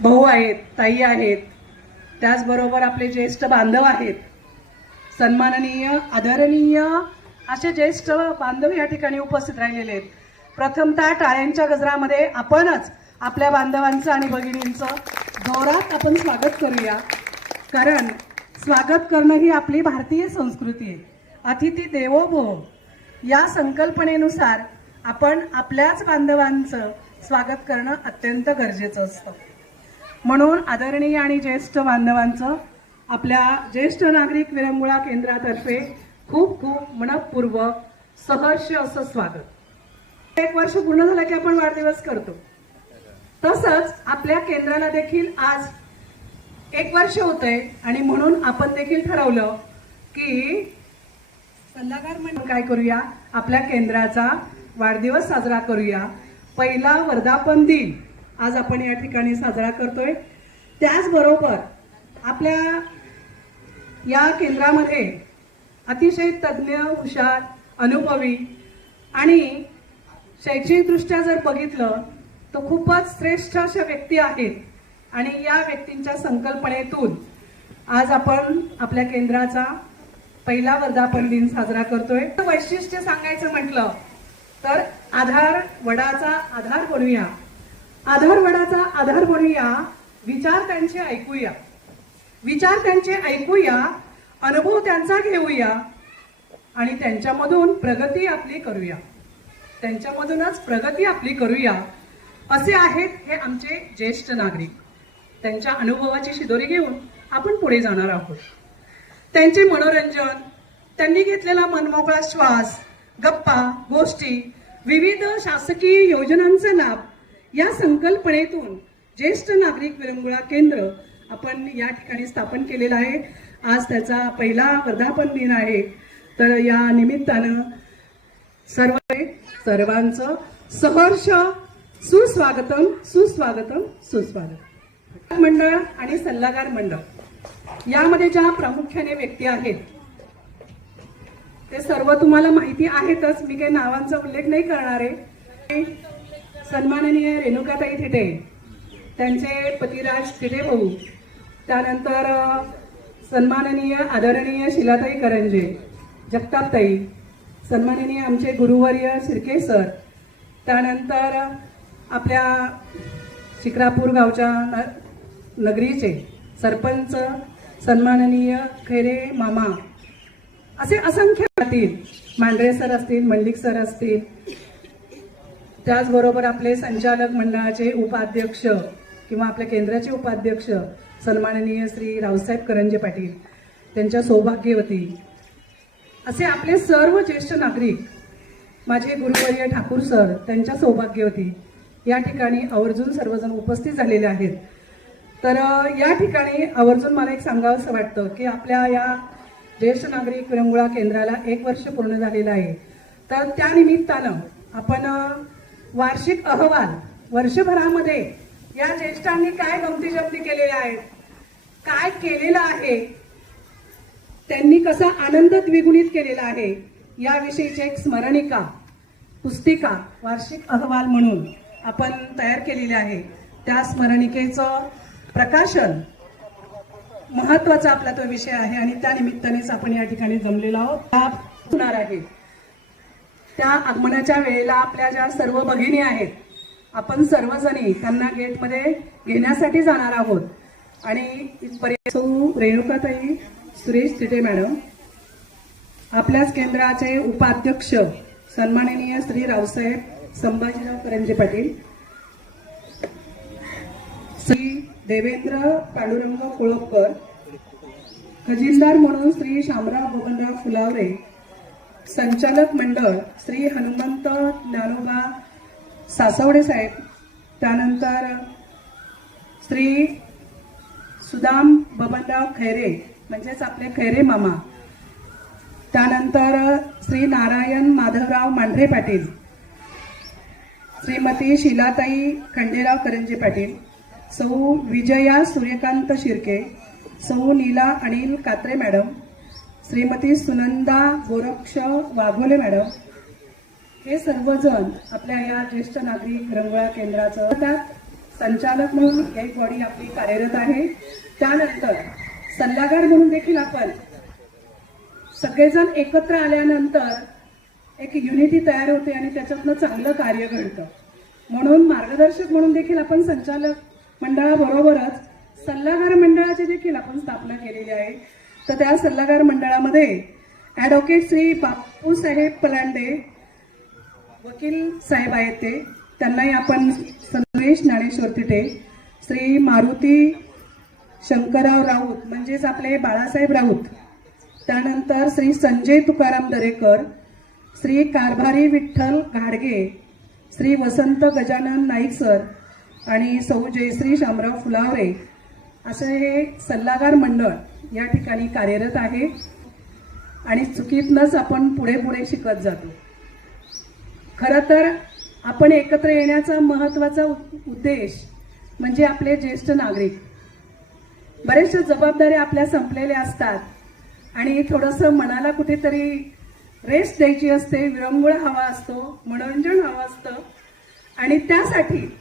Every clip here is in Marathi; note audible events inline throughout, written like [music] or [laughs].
भाऊ आहेत ताई आहेत त्याचबरोबर आपले ज्येष्ठ बांधव आहेत. सन्माननीय आदरणीय असे ज्येष्ठ बांधव या ठिकाणी उपस्थित राहिलेले आहेत. प्रथमतः टाळ्यांच्या गजरामध्ये आपणच आपल्या बांधवांचं आणि भगिनींचं जोरात आपण स्वागत करूया. कारण स्वागत करणं ही आपली भारतीय संस्कृती आहे. अतिथी देवो भव या संकल्पनेनुसार आपण आपल्याच बांधवांचं स्वागत करणं अत्यंत गरजेचं असतं. म्हणून आदरणीय आणि ज्येष्ठ बांधवांचं आपल्या ज्येष्ठ नागरिक विरंगुळा केंद्रातर्फे खूप खूप मनपूर्वक सहर्ष असं स्वागत. एक वर्ष पूर्ण झालं की आपण वाढदिवस करतो. तसंच आपल्या केंद्राला देखील आज एक वर्ष होतंय आणि म्हणून आपण देखील ठरवलं की सल्लागार म्हणून काय करूया? आपल्या केंद्राचा वाढदिवस साजरा करूया. पहिला वर्धापन दिन. आज आपण या ठिकाणी साजरा करतोय. त्याचबरोबर आपल्या या केंद्रामध्ये अतिशय तज्ज्ञ हुशार अनुभवी आणि शैक्षणिकदृष्ट्या जर बघितलं तर खूपच श्रेष्ठ अशा व्यक्ती आहेत. आणि या व्यक्तींच्या संकल्पनेतून आज आपण आपल्या केंद्राचा पहिला वर्धापन दिन साजरा करतोय. वैशिष्ट्य सांगायचं म्हटलं तर आधार वडाचा आधार बनूया आधारवडाचा आधार बनूया विचार त्यांचे ऐकूया. विचार त्यांचे ऐकूया अनुभव त्यांचा घेऊया आणि त्यांच्यामधून प्रगती आपली करूया. त्यांच्यामधूनच प्रगती आपली करूया. असे आहेत हे आमचे ज्येष्ठ नागरिक. त्यांच्या अनुभवाची शिदोरी घेऊन आपण पुढे जाणार आहोत. त्यांचे मनोरंजन त्यांनी घेतलेला मनमोकळा श्वास गप्पा गोष्टी विविध शासकीय योजनांचा लाभ या संकल्पनेतून ज्येष्ठ नागरिक विरंगुळा केंद्र आपण या ठिकाणी स्थापन केलेलं आहे. आज त्याचा पहिला वर्धापन दिन आहे. तर या निमित्तानं सर्व सर्वांचं सहर्ष सुस्वागतम सुस्वागतम सुस्वागतम. मंडळ आणि सल्लागार मंडळ यामध्ये ज्या प्रामुख्याने व्यक्ती आहेत ते सर्व तुम्हाला माहिती आहेतच. मी काही नावांचा उल्लेख नाही करणार आहे. सन्माननीय रेणुकाताई थिटे त्यांचे पतिराज थिटे भाऊ त्यानंतर सन्माननीय आदरणीय शिलाताई करंजे जगतापताई सन्माननीय आमचे गुरुवर्य शिर्के सर त्यानंतर आपल्या शिक्रापूर गावच्या न- नगरीचे सरपंच सन्माननीय खैरे मामा असे असंख्य असतील. मांढरे सर असतील मंडिक सर असतील त्याचबरोबर आपले संचालक मंडळाचे उपाध्यक्ष किंवा आपल्या केंद्राचे उपाध्यक्ष सन्माननीय श्री रावसाहेब करंजे पाटील त्यांच्या सौभाग्यवती. असे आपले सर्व ज्येष्ठ नागरिक माझे गुरुवर्य ठाकूर सर त्यांच्या सौभाग्यवती या ठिकाणी आवर्जून सर्वजण उपस्थित झालेले आहेत. तर या ठिकाणी आवर्जून मला एक सांगावंसं वाटतं की आपल्या या ज्येष्ठ नागरिक विरंगुळा केंद्राला एक वर्ष पूर्ण झालेलं आहे. तर त्या निमित्तानं आपण वार्षिक अहवाल वर्षभरामध्ये या ज्येष्ठांनी काय गमती जमती केलेल्या आहेत? काय केलेलं आहे? त्यांनी कसा आनंद द्विगुणित केलेला आहे? याविषयीची एक स्मरणिका पुस्तिका वार्षिक अहवाल म्हणून आपण तयार केलेली आहे. त्या स्मरणिकेचं प्रकाशन महत्त्वाचा आपला तो विषय आहे आणि त्या निमित्तानेच आपण या ठिकाणी जमलेलो आहोत. होणार आहे त्या आगमनाच्या वेळेला आपल्या ज्या सर्व भगिनी आहेत आपण सर्वजणी त्यांना गेटमध्ये घेण्यासाठी जाणार आहोत. आणि इथपर्यंत रेणुकाताई सुरेश तिटे मॅडम आपल्याच केंद्राचे उपाध्यक्ष सन्माननीय श्री रावसाहेब संभाजीराव करंजे पाटील श्री देवेंद्र पांडुरंग कोळपकर खजिनदार म्हणून श्री शामराव बबनराव फुलावरे संचालक मंडळ श्री हनुमंत ज्ञानोबा सासवडे साहेब त्यानंतर श्री सुदाम बबनराव खैरे म्हणजेच आपले खैरे मामा. त्यानंतर श्री नारायण माधवराव मांढरे पाटील श्रीमती शिलाताई खंडेराव करंजे पाटील सौ विजया सूर्यकांत शिर्के सौ नीला अनिल कात्रे मॅडम श्रीमती सुनंदा गोरक्ष वाघोले मॅडम. हे सर्वजण आपल्या या ज्येष्ठ नागरिक रंगोळा केंद्राचं त्यात संचालक म्हणून एक बॉडी आपली कार्यरत आहे. त्यानंतर सल्लागार म्हणून देखील आपण सगळेजण एकत्र आल्यानंतर एक युनिटी तयार होते आणि त्याच्यातनं चांगलं कार्य घडतं. म्हणून मार्गदर्शक म्हणून देखील आपण संचालक मंडळाबरोबरच सल्लागार मंडळाची देखील आपण स्थापना केलेली आहे. तर त्या सल्लागार मंडळामध्ये ॲडव्होकेट श्री बापूसाहेब पलांडे वकील साहेब आहेत ते. त्यांनाही आपण संदेश ज्ञानेश्वर तिथे श्री मारुती शंकरराव राऊत म्हणजेच आपले बाळासाहेब राऊत. त्यानंतर श्री संजय तुकाराम दरेकर श्री कारभारी विठ्ठल घाडगे श्री वसंत गजानन नाईक सर आणि सौ जयश्री शामराव फुलावरे. असं हे सल्लागार मंडळ या ठिकाणी कार्यरत आहे. आणि चुकीतनंच आपण पुढे पुढे शिकत जातो. खरं तर आपण एकत्र येण्याचा महत्त्वाचा उ- उद्देश म्हणजे आपले ज्येष्ठ नागरिक. बऱ्याचशा जबाबदाऱ्या आपल्या संपलेल्या असतात. आणि थोडंसं मनाला कुठेतरी रेस्ट द्यायची असते विरंगुळ हवा असतो मनोरंजन हवं असतं. आणि त्यासाठी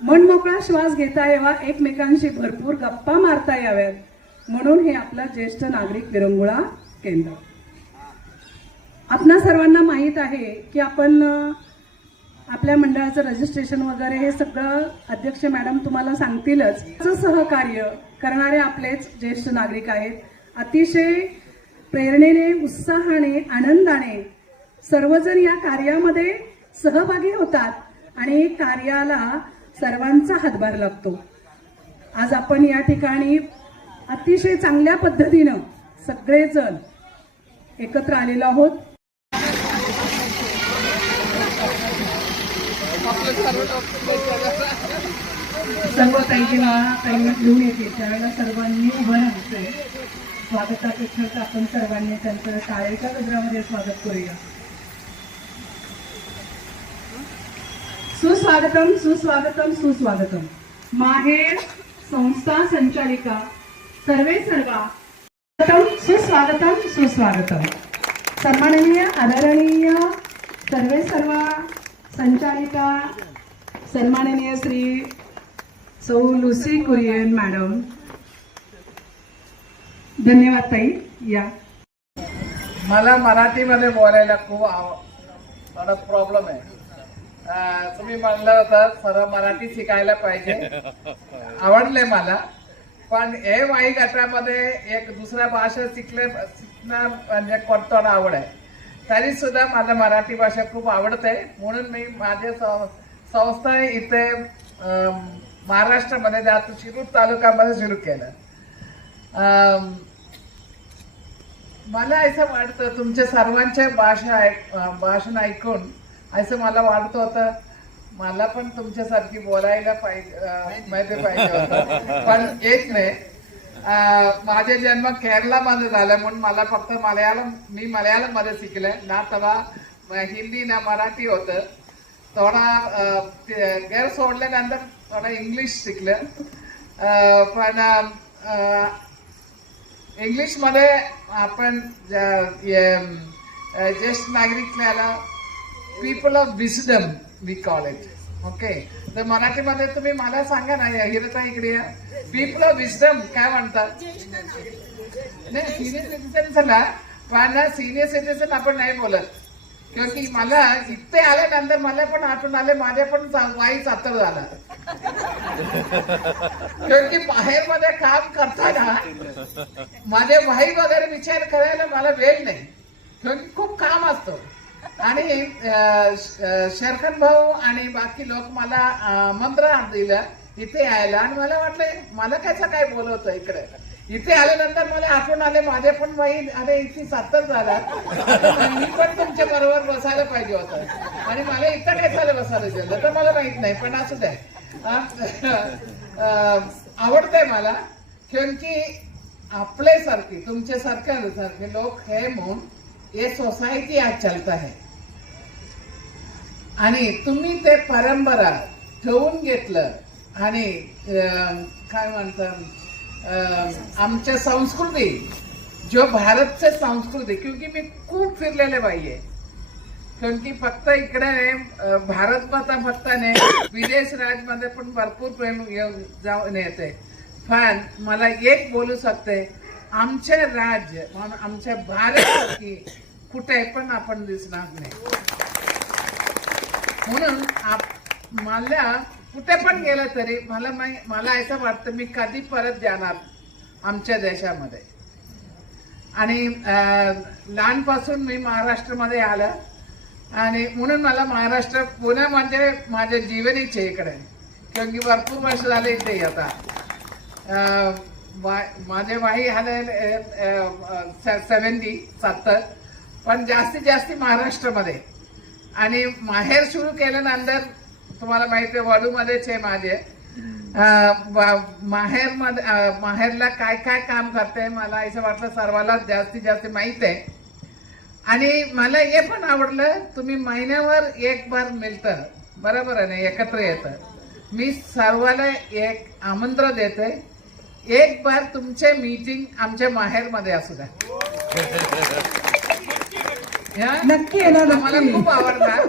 मनमोकळा श्वास घेता यावा एकमेकांशी भरपूर गप्पा मारता याव्यात. म्हणून हे आपलं ज्येष्ठ नागरिक विरंगुळा केंद्र. आपणा सर्वांना माहीत आहे की आपण आपल्या मंडळाचं रजिस्ट्रेशन वगैरे हे सगळं अध्यक्ष मॅडम तुम्हाला सांगतीलच. असं सहकार्य करणारे आपलेच ज्येष्ठ नागरिक आहेत. अतिशय प्रेरणेने उत्साहाने आनंदाने सर्वजण या कार्यामध्ये सहभागी होतात आणि कार्याला सर्वांचा हातभार लागतो. आज आपण या ठिकाणी अतिशय चांगल्या पद्धतीनं सगळेजण एकत्र आलेलो आहोत. सर्व काही जेव्हा काही घेऊन येते. त्यावेळेला सर्वांनी उभं राहायचंय. स्वागतापेक्षा आपण सर्वांनी त्यांचं शाळेच्या गजरामध्ये स्वागत करूया. सुस्वागतम सुस्वागतम सुस्वागतम. माहेर संस्था संचालिका सर्वे सर्वा. सुस्वागतम सुस्वागतम सन्माननीय आदरणीय सर्वे सर्वा संचालिका सन्माननीय श्री सौ लुसी कुरियन मॅडम. धन्यवाद ताई. या. मला मराठीमध्ये बोलायला खूप आव मला प्रॉब्लेम आहे. तुम्ही म्हणलं होतं सर्व मराठी शिकायला पाहिजे. आवडले मला. पण हे वाई गटामध्ये एक दुसऱ्या भाषा शिकले शिकणार म्हणजे थोडा आवड आहे. तरी सुद्धा मला मराठी भाषा खूप आवडते. म्हणून मी माझे सं- संस्था इथे महाराष्ट्रामध्ये जात शिरूर तालुक्यामध्ये सुरू केलं. मला असं वाटतं तुमच्या सर्वांच्या भाषा ऐक भाषण ऐकून असं मला वाटत होतं. मला पण तुमच्यासारखी बोलायला पाहिजे माहिती पाहिजे होतं. पण येत नाही. माझे जन्म केरळामध्ये झाला म्हणून मला फक्त मल्याळम मी मल्याळममध्ये शिकले. ना तेव्हा हिंदी ना मराठी होतं. थोडा गैर सोडल्यानंतर थोडा इंग्लिश शिकलं. पण इंग्लिशमध्ये आपण ज्येष्ठ नागरिकाला people of wisdom we call it okay तर मराठीमध्ये तुम्ही मला सांगा ना हिरता इकडे पीपल ऑफ विस्डम काय म्हणतात? नाही सिनियर सिटीजन झाला पण सिनियर सिटीजन आपण नाही बोलत. क्योंकि मला इथे आल्यानंतर मला पण आठवण आले माझ्या पण चा- वाई चातर झाला. क्योंकि बाहेर मध्ये काम करताना माझे वाई वगैरे विचार करायला मला वेळ नाही. क्योंकि खूप काम असतं. आणि शरखन भाऊ आणि बाकी लोक मला मंत्र दिलं इथे यायला. आणि मला वाटलं मला कसं काय बोलवतं इकडे? इथे आल्यानंतर मला आठवण आले माझे पण बाई अरे इथे सातर झाला मी पण तुमच्या बरोबर बसायला पाहिजे होतं. आणि मला इथं कशाला बसायला गेलं तर मला माहीत नाही पण असू द्या. अं, आवडतंय मला कारण की आपल्यासारखी तुमच्यासारख्या सारखे लोक हे म्हणून ये सोसायटी आज चलता आहे. आणि तुम्ही ते परंपरा ठेवून घेतलं आणि काय म्हणतात आमच्या संस्कृती जो भारतचे संस्कृती क्योंकि मी खूप फिरलेले बाई आहे कारण की फक्त इकडे भारत माता फक्त नाही विदेश राजमध्ये पण भरपूर प्रेम येऊन जाऊन येते. पण मला एक बोलू शकते आमचे राज्य म्हणून आमच्या भारत कुठे पण आपण दिसणार नाही. म्हणून मला कुठे पण गेलं तरी मला मला असं वाटतं मी कधी परत जाणार आमच्या देशामध्ये. आणि अं, लहानपासून मी महाराष्ट्रामध्ये आलं. आणि म्हणून मला महाराष्ट्र पुणे म्हणजे माझ्या जीवनीचे इकडे. कारण की भरपूर वर्ष झाले इथे आता. अं, माझे वाई आले सेवन्टी सत्तर. पण जास्तीत जास्त महाराष्ट्रामध्ये. आणि माहेर सुरू केल्यानंतर तुम्हाला माहिती आहे वडूमध्येच आहे माझे. माहेरमध्ये माहेरला काय काय काम करते मला असं वाटलं सर्वांना जास्तीत जास्त माहीत आहे. आणि मला हे पण आवडलं तुम्ही महिन्यावर एक बार मिळतं. बरोबर आहे ना एकत्र येतं. मी सर्वाला एक आमंत्रण देते. एक बार तुमचे मीटिंग आमच्या माहेरमध्ये असू द्या. [laughs] या? नक्की येणार मला खूप आवडणार.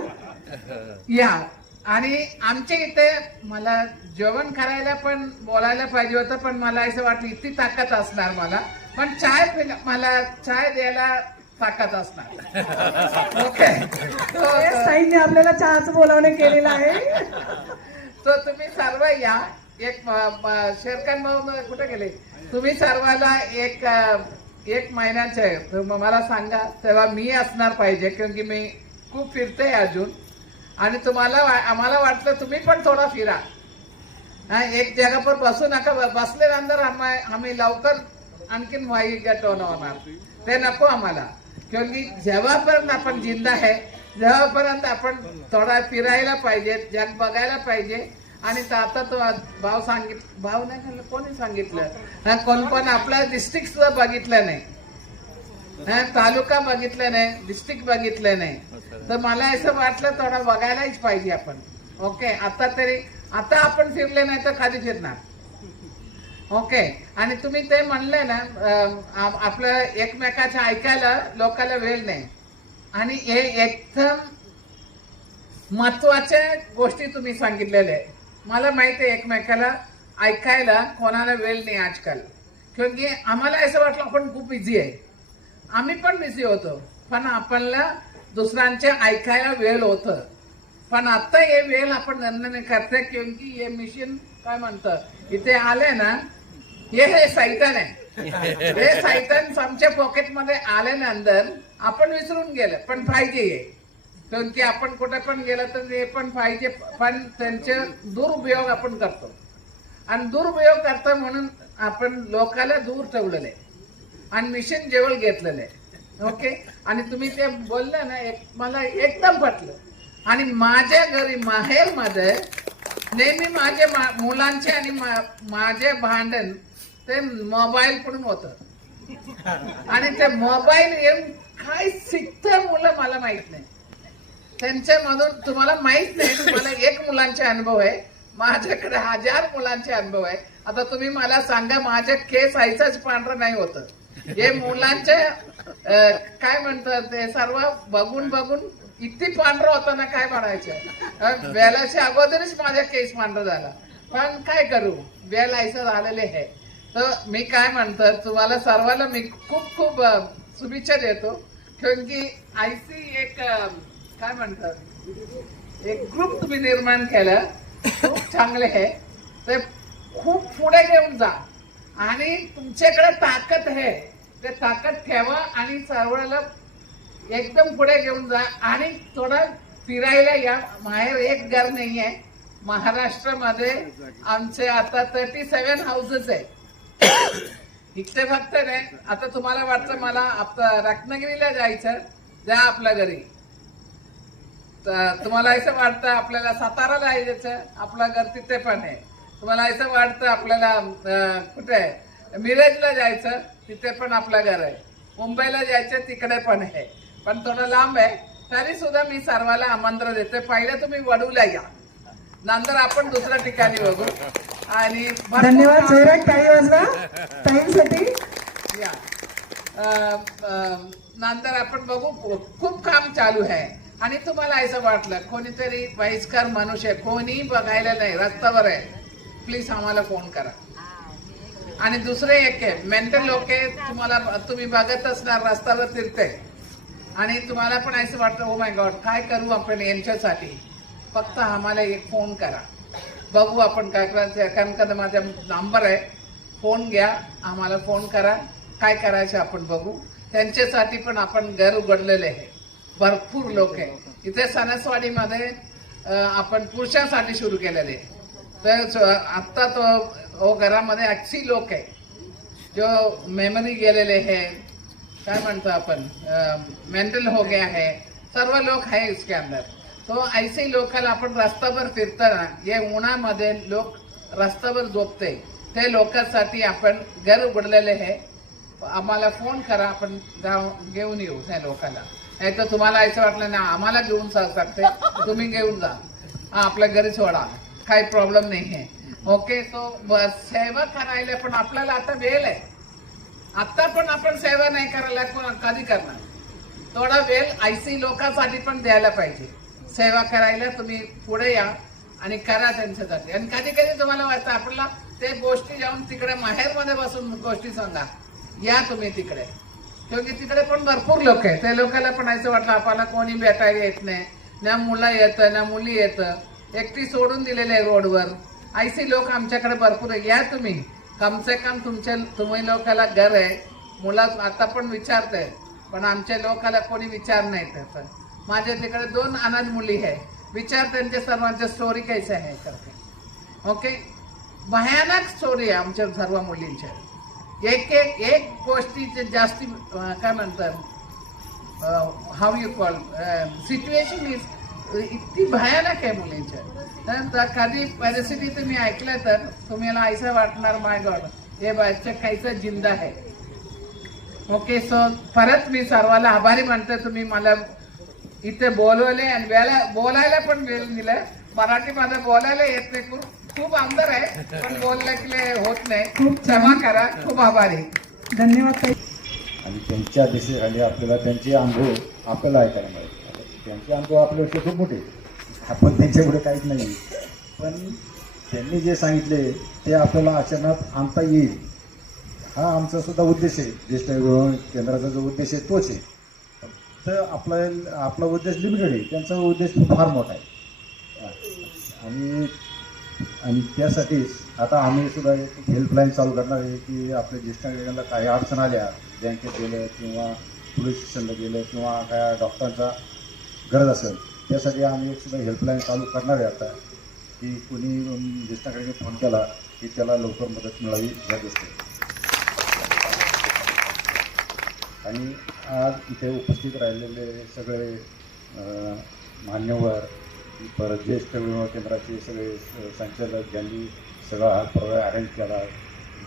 या. आणि आमच्या इथे मला जेवण करायला पण बोलायला पाहिजे होतं पण मला असं वाटलं इतकी ताकद असणार मला. पण चाय मला चाय द्यायला ताकद असणार. ओके [laughs] ताईंनी आपल्याला चहाचं बोलावणे केलेलं आहे. [laughs] तो तुम्ही सर्व या. एक शेरखान भाऊ कुठे गेले? तुम्ही सर्वाला एक एक महिन्याचे मला सांगा तेव्हा मी असणार पाहिजे कारण की मी खूप फिरते अजून. आणि तुम्हाला आम्हाला वाटलं तुम्ही पण थोडा फिरा. हा एक जगापर बसू नका ब- बसल्यानंतर आम्ही लवकर आणखीन वाई टोन होणार. ते नको आम्हाला. क्योंकि जेव्हापर्यंत आपण जिंदा आहे जेव्हापर्यंत आपण थोडा फिरायला पाहिजे जग बघायला पाहिजे आणि आता तो भाव सांगित भाव नाही कोणी सांगितलं? हा, कोण पण आपला डिस्ट्रिक्ट सुद्धा बघितलं नाही. हा, तालुका बघितलं नाही डिस्ट्रिक्ट बघितलं नाही. तर मला असं वाटलं थोडं बघायलाच पाहिजे आपण. ओके आता तरी आता आपण फिरले नाही तर कधी फिरणार. ओके आणि तुम्ही ते म्हणले ना आपलं एकमेकाचं ऐकायला लोकांना वेळ नाही. आणि हे एकदम महत्त्वाच्या गोष्टी तुम्ही सांगितलेल्या आहे मला माहिती आहे एकमेकाला ऐकायला कोणाला वेळ नाही आजकाल. क्योंकि आम्हाला असं वाटलं आपण खूप बिझी आहे. आम्ही पण बिझी होतो. पण आपल्याला दुसऱ्यांच्या ऐकायला वेळ होतं. पण आता हे वेळ आपण निर्णय करते क्योंकि हे मिशन काय म्हणतं? इथे आले ना हे हे सैतान आहे. हे सैतान आमच्या पॉकेटमध्ये आल्यानंतर आपण विसरून गेलं पण पाहिजे हे. कारण की आपण कुठे पण गेलं तर ते पण पाहिजे पण त्यांचे दुरुपयोग आपण करतो. आणि दुरुपयोग करतो म्हणून आपण लोकाला दूर ठेवलेलं. आहे आणि मिशन जेवळ घेतलेलं. आहे ओके आणि तुम्ही ते बोलले ना एक मला एकदम पटलं. आणि माझ्या घरी माहेरमध्ये नेहमी माझे मा- मुलांचे आणि मा- माझे भांडण ते मोबाईल पण होतं. आणि ते मोबाईल येऊन काय शिकतं मुलं मला माहीत नाही. त्यांच्यामधून तुम्हाला माहीत नाही तुम्हाला एक मुलांचे अनुभव आहे. माझ्याकडे हजार मुलांचे अनुभव आहे. आता तुम्ही मला सांगा माझ्या केस आईचाच पांढरं नाही होत. हे मुलांचे काय म्हणतात ते सर्व बघून बघून इतकी पांढरं होताना काय म्हणायचं? वेलाच्या अगोदरच माझ्या केस पांढर झाला. पण काय करू? वेल ऐसा झालेले आहे. तर मी काय म्हणतो तुम्हाला सर्वांना मी खूप खूप शुभेच्छा देतो. कारण की आयसी एक काय म्हणतात? एक ग्रुप तुम्ही निर्माण केलं. खूप चांगले आहे. ते खूप पुढे घेऊन जा. आणि तुमच्याकडे ताकद आहे. ते ताकद ठेवा आणि सर्वांना एकदम पुढे घेऊन जा. आणि थोडं फिरायला या. माहेर एक घर नाही आहे महाराष्ट्रामध्ये आमचे आता थर्टी सेवन हाऊसेस आहे इथे फक्त नाही. आता तुम्हाला वाटतं मला आपलं रत्नागिरीला जायचं जा आपल्या घरी. तुम्हाला असं वाटतं आपल्याला साताराला जायचं आपलं घर तिथे पण आहे. तुम्हाला असं वाटतं आपल्याला कुठे मिरजला जायचं तिथे पण आपलं घर आहे. मुंबईला जायचं तिकडे पण आहे. पण थोडं लांब आहे. तरी सुद्धा मी सर्वाला आमंत्रण देते. पहिलं तुम्ही वडूला या. नंतर आपण दुसऱ्या ठिकाणी बघू. आणि धन्यवाद काम- जोरात टाळी वाजवा. ताईंसाठी. या. नंतर आपण बघू. खूप काम चालू आहे. आणि तुम्हाला असं वाटलं कोणीतरी वयस्कर मनुष्य कोणी बघायला नाही रस्त्यावर आहे. प्लीज आम्हाला फोन करा. आणि दुसरे एक आहे मेंटल लोक आहे तुम्हाला तुम्ही बघत असणार रस्त्यावर फिरते. आणि तुम्हाला पण असं वाटतं ओ माय गॉड काय करू आपण यांच्यासाठी? फक्त आम्हाला एक फोन करा. बघू आपण काय करायचं कारण का माझा नंबर आहे. फोन घ्या आम्हाला फोन करा. काय करायचं आपण बघू. त्यांच्यासाठी पण आपण घर उघडलेले आहे. भरपूर लोक आहे. इथे सणसवाडीमध्ये आपण पुरुषांसाठी सुरू केलेले. तर आत्ता तो हो, घरामध्ये ऐंशी लोक आहे. जो मेमरी गेलेले है काय म्हणतो आपण मेंटल हो गया है सर्व लोक है इसके अंदर. तो ऐसे लोकाला आपण रस्त्यावर फिरताना या उन्हामध्ये लोक रस्त्यावर झोपते. ते लोकांसाठी आपण घर उघडलेले आहे. आम्हाला फोन करा आपण जाऊ- घेऊन येऊ त्या लोकांना नाही तर तुम्हाला असं वाटलं नाही आम्हाला घेऊन सांगते तुम्ही घेऊन जा. आपल्या घरी सोडा. काही प्रॉब्लेम नाही आहे ओके सो सेवा करायला पण आपल्याला आता वेळ आहे. आता पण आपण सेवा नाही करायला कधी करणार? थोडा वेळ आयसी लोकांसाठी पण द्यायला पाहिजे. सेवा करायला तुम्ही पुढे या आणि करा त्यांच्यासाठी. आणि कधी कधी तुम्हाला वाटतं आपल्याला ते गोष्टी जाऊन तिकडे माहेरमध्ये बसून गोष्टी सांगा. या तुम्ही तिकडे. क्योंकि तिकडे पण भरपूर लोक आहेत. त्या लोकांना पण असं वाटलं आपल्याला कोणी भेटायला येत नाही. ना मुलं येतं ना मुली येतं. एकटी सोडून दिलेले आहे रोडवर. ऐसे लोक आमच्याकडे भरपूर आहे या तुम्ही. कम से कम तुमच्या तुम्ही लोकाला घर आहे. मुला आता पण विचारते पण आमच्या लोकाला कोणी विचार नाही त्याचं. माझ्या तिकडे दोन अनाथ मुली आहे. विचार त्यांच्या सर्वांच्या स्टोरी कैसे आहे करते. ओके भयानक स्टोरी आहे आमच्या सर्व मुलींच्या. एक एक एक गोष्टीचे जास्ती काय म्हणतात how you call situation is इतकी भयानक आहे मुलींच्या तर कधी परिस्थिती तुम्ही ऐकलं तर तुम्हाला असं वाटणार माय गॉड हे बायचं काहीच जिंदा आहे. ओके सो परत मी सर्वाला आभारी म्हणते तुम्ही मला इथे बोलवले आणि वेळा बोलायला पण वेळ दिलाय. मराठीमध्ये बोलायला येत नाही खूप. खूप आमदार आहे पण बोलले होत नाही. खूप क्षमा करा खूप आभारी. धन्यवाद आणि त्यांच्या दिशेखाली आपल्याला त्यांचे अनुभव आपल्याला ऐकायला मिळाले त्यांचे अनुभव आपल्यापेक्षा खूप मोठे आपण त्यांच्यापुढे काहीच नाही. पण त्यांनी जे सांगितले ते आपल्याला आचरणात आणता येईल. हा आमचा सुद्धा उद्देश आहे. ज्येष्ठ विभाग केंद्राचा जो उद्देश आहे तोच आहे. तर आपला आपला उद्देश लिमिटेड आहे. त्यांचा उद्देश फार मोठा आहे. आणि आणि त्यासाठीच आता आम्ही सुद्धा एक हेल्पलाईन चालू करणार आहे की आपल्या ज्येष्ठ नागरिकांना काही अडचण आल्या बँकेत गेलं किंवा पोलीस स्टेशनला गेलं किंवा काय डॉक्टरांचा गरज असेल त्यासाठी आम्ही एक सुद्धा हेल्पलाईन चालू करणार आहे आता. की कोणी ज्येष्ठ नागरिकांनी फोन केला की त्याला लवकर मदत मिळावी या गोष्टी. आणि आज इथे उपस्थित राहिलेले सगळे मान्यवर परत ज्येष्ठ विमा केंद्राचे सगळे स- संचालक ज्यांनी सगळा हा प्रवाह अरेंज केला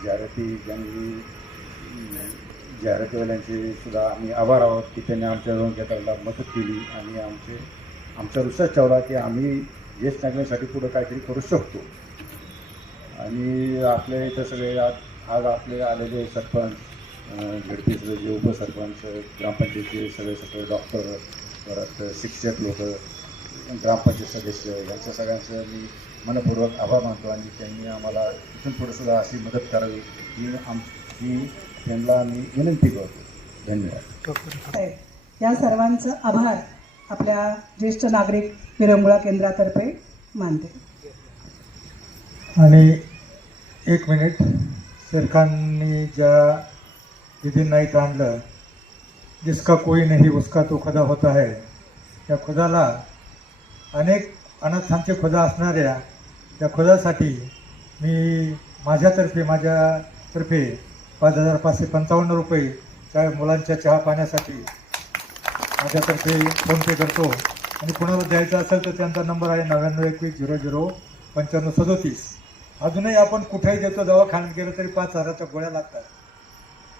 जाहिराती ज्यांनी जाहिरातीवाल्यांचे सुद्धा आम्ही आभार आहोत की त्यांनी आमच्या जाऊन मदत केली आणि आमचे आमचा विश्वास ठेवला की आम्ही ज्येष्ठ नागरिकांसाठी पुढं काहीतरी करू शकतो. आणि आपल्या इथं सगळे आज आज आपले आलेले सरपंच झडपीचे जे उपसरपंच ग्रामपंचायतीचे सगळे सगळे डॉक्टर परत शिक्षक लोक ग्रामपंचायत सदस्य यांच्या सगळ्यांचं मी मनपूर्वक आभार मानतो आणि त्यांनी आम्हाला इथून पुढे सुद्धा अशी मदत करावी ही आम ही त्यांना मी विनंती करतो. धन्यवाद. या सर्वांचं आभार आपल्या ज्येष्ठ नागरिक विरंगुळा केंद्रातर्फे मानते. आणि एक मिनिट. सरकारने ज्या विधींना इथं आणलं जिसका कोई नहीं उसका तो खुदा होता है. त्या खुदाला अनेक अनाथांचे खुदा असणाऱ्या त्या खुदासाठी मी माझ्यातर्फे माझ्यातर्फे पाच हजार पाचशे पंचावन्न रुपये त्या मुलांच्या चहा पाण्यासाठी माझ्यातर्फे फोनपे करतो. आणि कुणाला द्यायचं असेल तर त्यांचा नंबर आहे नव्याण्णव एकवीस झिरो झिरो पंच्याण्णव सदोतीस. अजूनही आपण कुठेही देतो दवाखान्यात गेलो तरी पाच हजाराच्या गोळ्या लागतात.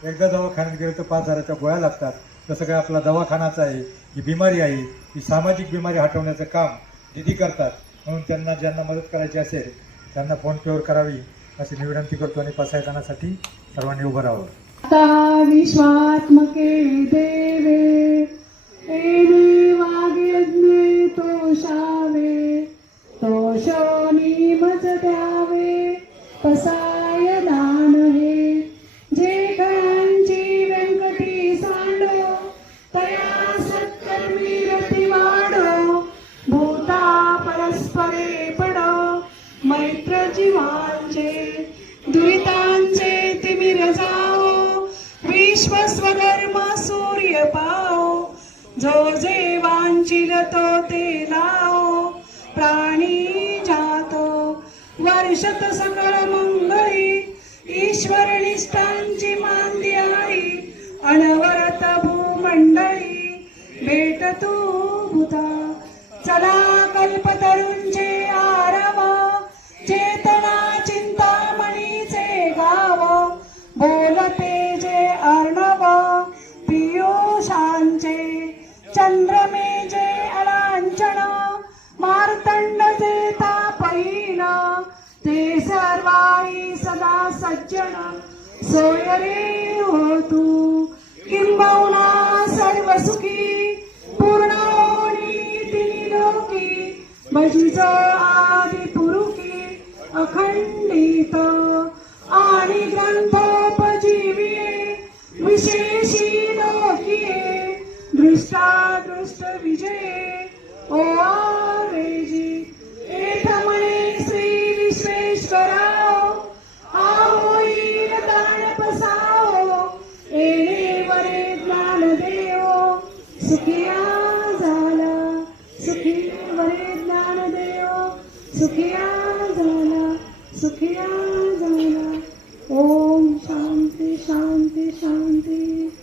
एकदा दवाखान्यात गेलो तर पाच हजाराच्या गोळ्या लागतात. जसं काय आपला दवाखानाचा आहे ही बिमारी आहे ही सामाजिक बिमारी हटवण्याचं काम दिदी करतात. म्हणून त्यांना ज्यांना मदत करायची असेल त्यांना फोन पेवर करावी अशी मी विनंती करतो आणि पसायदानासाठी सर्वांनी उभं राहावं. विश्वात्मके देवे वागे तो सत सकळ मंगळी ईश्वर निष्ठांची मांदी आई अनवरत भूमंडळी भेट तू भूता चला कल्पतरुंची सदा सज्जन सोयरे हो तू. किंबहुना सर्व सुखी पूर्ण तिनी लोकी. भजीच आदि पुरुकी अखंडित. आणि ग्रंथोपजीवी विशेषी लोकी दृष्टादृष्ट विजय ओ आरेजी. 上帝。